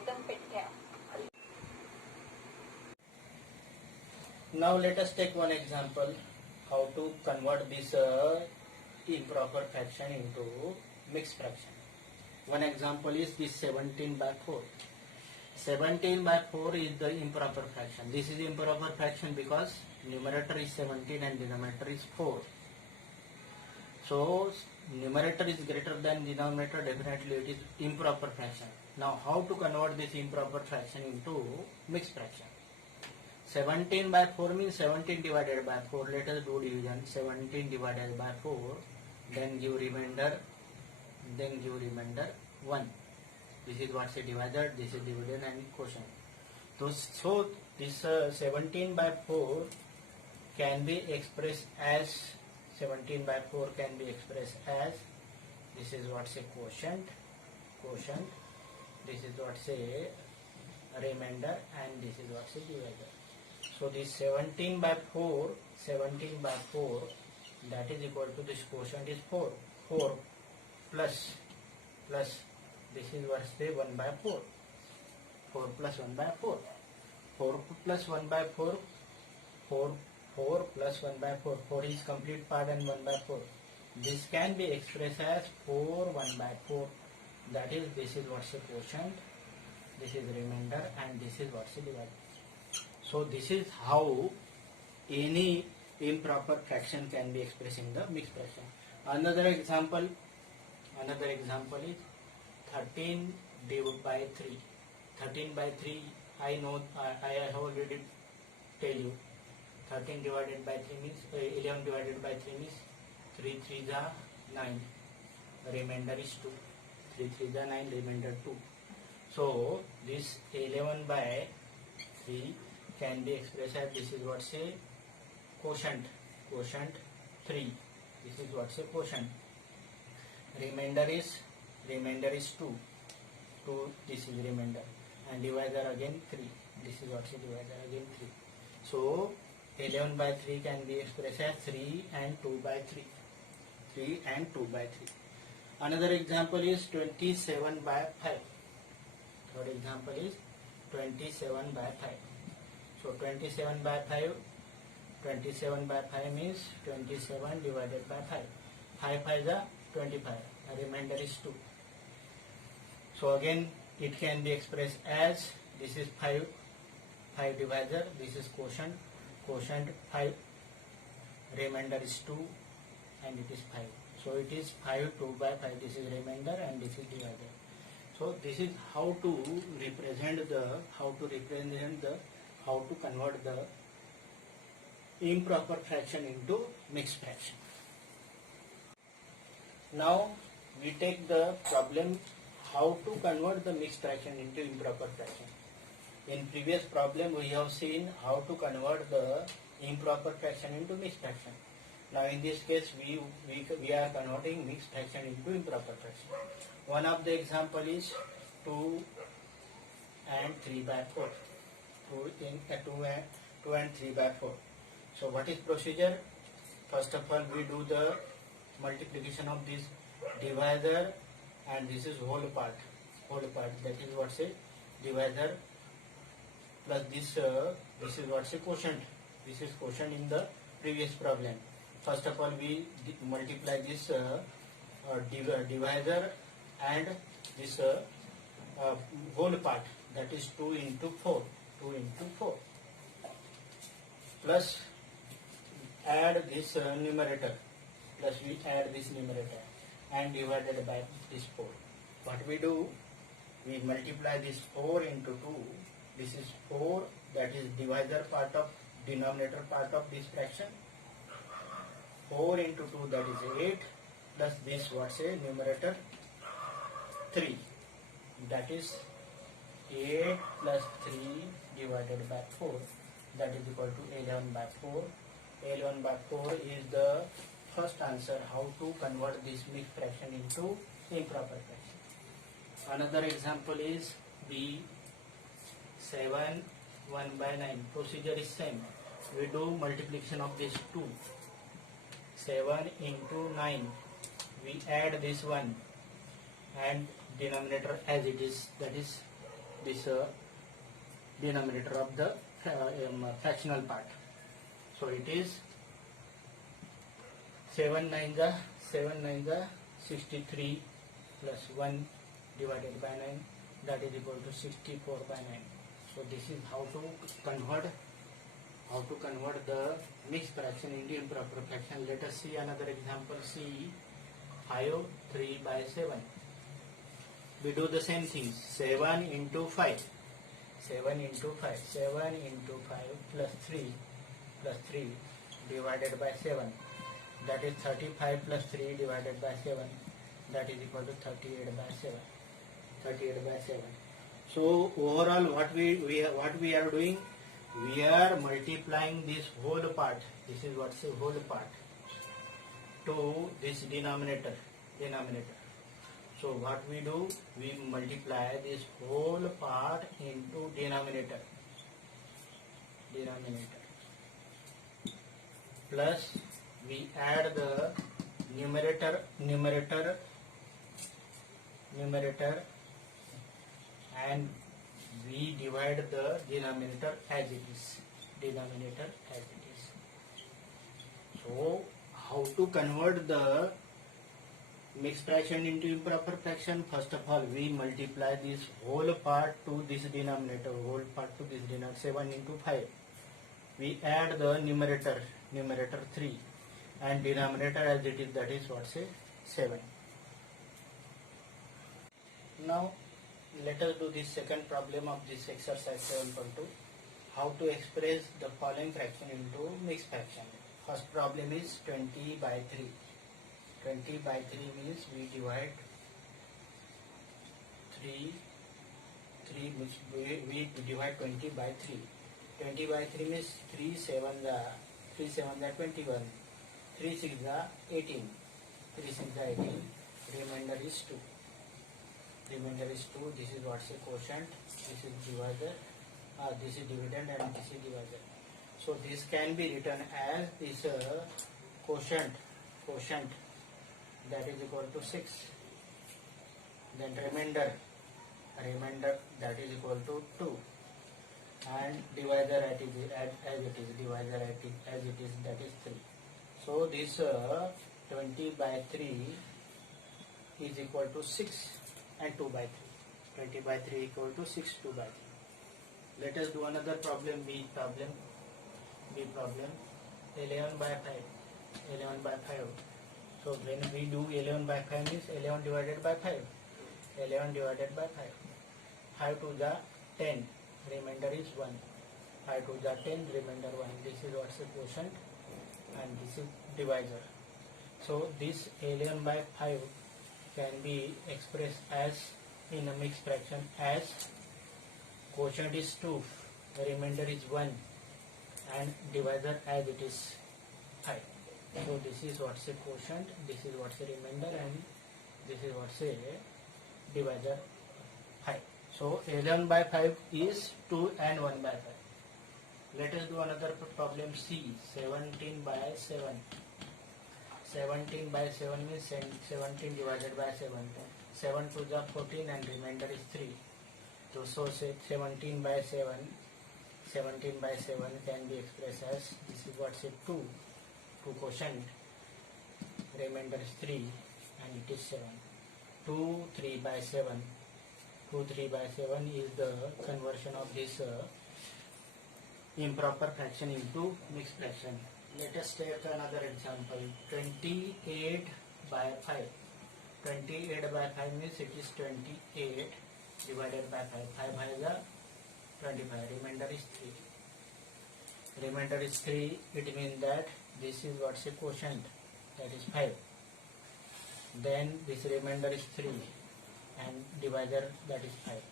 एकदम पेट्या. Now let us take one example how to convert this improper fraction into mixed fraction. One example is this 17 by 4. 17 by 4 is the improper fraction. This is improper fraction because numerator is 17 and denominator is 4. So numerator is greater than denominator, definitely it is improper fraction. Now how to convert this improper fraction into mixed fraction? 17 by 4 means 17 divided by 4. Let us do division. 17 divided by 4, then give remainder 1. This is what's a divisor, this is dividend and quotient. So this 17 by 4 can be expressed as 17 by 4 can be expressed as, this is what's a quotient, this is what's a remainder, and this is what's a divisor. So this 17 by 4 that is equal to this quotient is 4 plus this is what's say 1 by 4 plus 1 by 4 plus 1 by 4 plus 1 by 4 is complete part and 1 by 4. This can be expressed as 1 by 4, that is this is what's a quotient, this is remainder, and this is what's a divisor. So this is how any improper fraction can be expressed in the mixed fraction. Another example is 13 divided by 3. 13 by 3, I know I have already tell you. 13 divided by 3 means 11 divided by 3 means 3 3s are 9. Remainder is 2. 3 3s are 9. Remainder 2. So this 11 by 3 can be expressed as, this is what's a quotient 3. This is what's a quotient. Remainder is 2. This is remainder, and divisor again 3. This is what's a divisor again 3. So 11 by 3 can be expressed as 3 and 2 by 3. Another example is 27 by 5. Third example is 27 by 5. So 27 by 5 means 27 divided by 5. 5 5 is 25. Remainder is 2. So again it can be expressed as, this is 5 divisor, this is quotient 5, remainder is 2, and it is 5. So it is 5 2 by 5. This is remainder and this is divisor. So this is how to convert the improper fraction into mixed fraction. Now we take the problem how to convert the mixed fraction into improper fraction. In previous problem we have seen how to convert the improper fraction into mixed fraction. Now in this case we are converting mixed fraction into improper fraction. One of the example is 2 and 3 by 4. 2 and 3 by 4. So what is procedure? First of all we do the multiplication of this divisor, and this is whole part, that is what's a divisor, plus this is what's a quotient. This is quotient in the previous problem. First of all we multiply this divisor and this whole part, that is 2 into 4 plus add this numerator, and divided by this 4. What we do, we multiply this 4 into 2. This is 4, that is divisor part of denominator part of this fraction. 4 into 2, that is 8, plus this what's a numerator 3, that is 8 plus 3 divided by 4, that is equal to 11 by 4. 11 by 4 is the first answer how to convert this mixed fraction into improper fraction. Another example is B 7 1 by 9. Procedure is same. We do multiplication of this 2. 7 into 9. We add this 1 and denominator as it is, that is this denominator of the fractional part. So it is 7 9 the 63 plus 1 divided by 9, that is equal to 64 by 9. So this is how to convert the mixed fraction into improper fraction. Let us see another example. See 5 3 by 7. We do the same thing. 7 into 5 plus 3 divided by 7, that is 35 plus 3 divided by 7, that is equal to 38 by 7. So overall what we are doing, we are multiplying this whole part, this is what's the whole part, to this denominator. So what we do, we multiply this whole part into denominator, plus we add the numerator, and we divide the denominator as it is. So how to convert the mixed fraction into improper fraction? First of all, we multiply this whole part to this denominator, 7 into 5. We add the numerator 3 and denominator as it is, that is what, say 7. Now let us do this second problem of this exercise 7.2. How to express the following fraction into mixed fraction. First problem is 20 by 3. 20 by 3 means we divide 3 means we divide 20 by 3. 20 by 3 means 3 7 are 21, 3 6 are 18, remainder is 2. This is what's a quotient, this is divisor, this is dividend, and this is divisor. So this can be written as this quotient that is equal to 6, then remainder that is equal to 2, and divisor as it is, that is 3. So this 20 by 3 is equal to 6 and 2 by 3. 20 by 3 equal to 6, 2 by 3. Let us do another problem, B problem. 11 by 5. So when we do 11 by 5 means 11 divided by 5. 5 to the 10, remainder is 1. 5 to the 10, remainder 1. This is what's the quotient and this is divisor. So this 11 by 5 can be expressed as in a mixed fraction as quotient is 2, remainder is 1, and divisor as it is 5. So this is what's a quotient, this is what's a remainder, and this is what's a divisor 5. So 11 by 5 is 2 and 1 by 5. Let us do another problem, C 17 by 7. 17 by 7 means 17 divided by 7. 7 to the 14 and remainder is 3. So say 17 by 7 can be expressed as this is what's a 2 quotient, remainder is 3 and it is 7. 2 3 by 7 is the conversion of this improper fraction into mixed fraction. Let us take another example, 28 by 5. 28 by 5 means it is 28 divided by 5. 5 by the 25, remainder is 3. It means that this is what's a quotient, that is 5. Then this remainder is 3 and divisor, that is 5.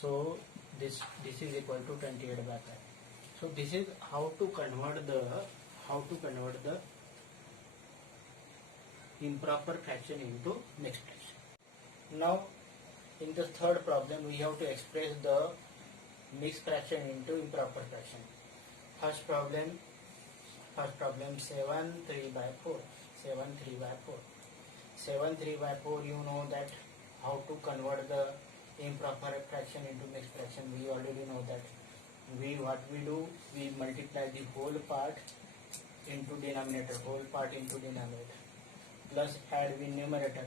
So this is equal to 28 by 5. So this is how to convert the improper fraction into mixed fraction. Now in the third problem we have to express the mixed fraction into improper fraction. First problem 7 3 by 4. 7 3 by 4, you know that how to convert the improper fraction into mixed fraction, we already know that. What we do, we multiply the whole part into denominator, plus add the numerator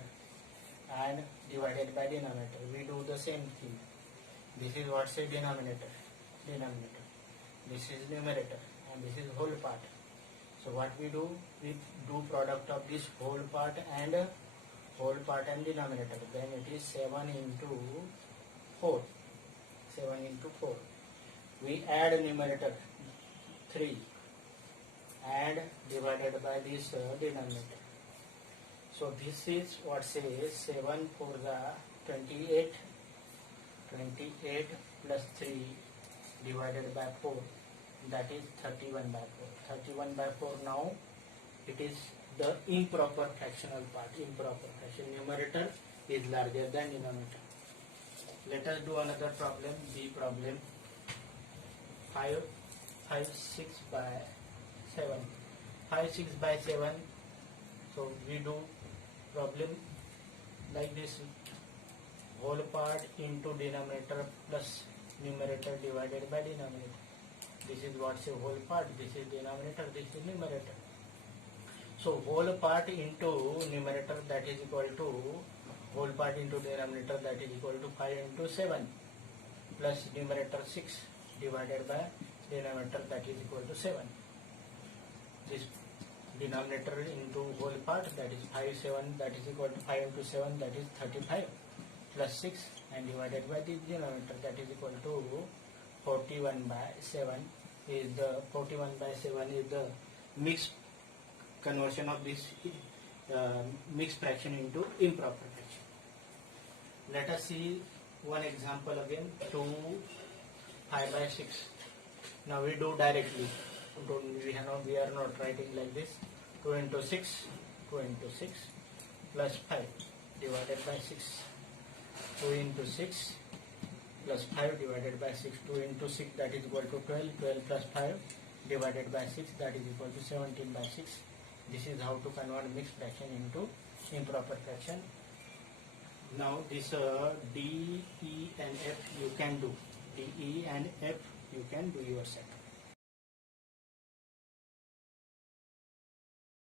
and divided by denominator. We do the same thing. This is what's a denominator. This is numerator and this is whole part. So what we do, we do product of this whole part and denominator. Then it is 7 into 4. We add numerator 3 and divided by this denominator. So this is what says 7 for the 28 plus 3 divided by 4, that is 31 by 4. 31 by 4 now it is the improper fractional part. Numerator is larger than denominator. Let us do another problem, B problem. 5, 6 by 7. 5, 6 by 7. So we do problem like this. Whole part into denominator plus numerator divided by denominator. This is what's a whole part. This is denominator. This is numerator. So whole part into numerator, that is equal to whole part into denominator, that is equal to 5 into 7 plus numerator 6 divided by denominator, that is equal to 7. This denominator into whole part, that is 5, 7, that is equal to 5 into 7, that is 35 plus 6 and divided by the denominator, that is equal to 41 by 7 is the mixed conversion of this mixed fraction into improper fraction. Let us see one example again. 2 5 by 6. Now we do directly. We are not writing like this. 2 into 6 plus 5 divided by 6. 2 into 6 plus 5 divided by 6. 2 into 6, that is equal to 12. 12 plus 5 divided by 6, that is equal to 17 by 6. This is how to convert mixed fraction into improper fraction. Now this D, E and F you can do. D, E and F you can do yourself.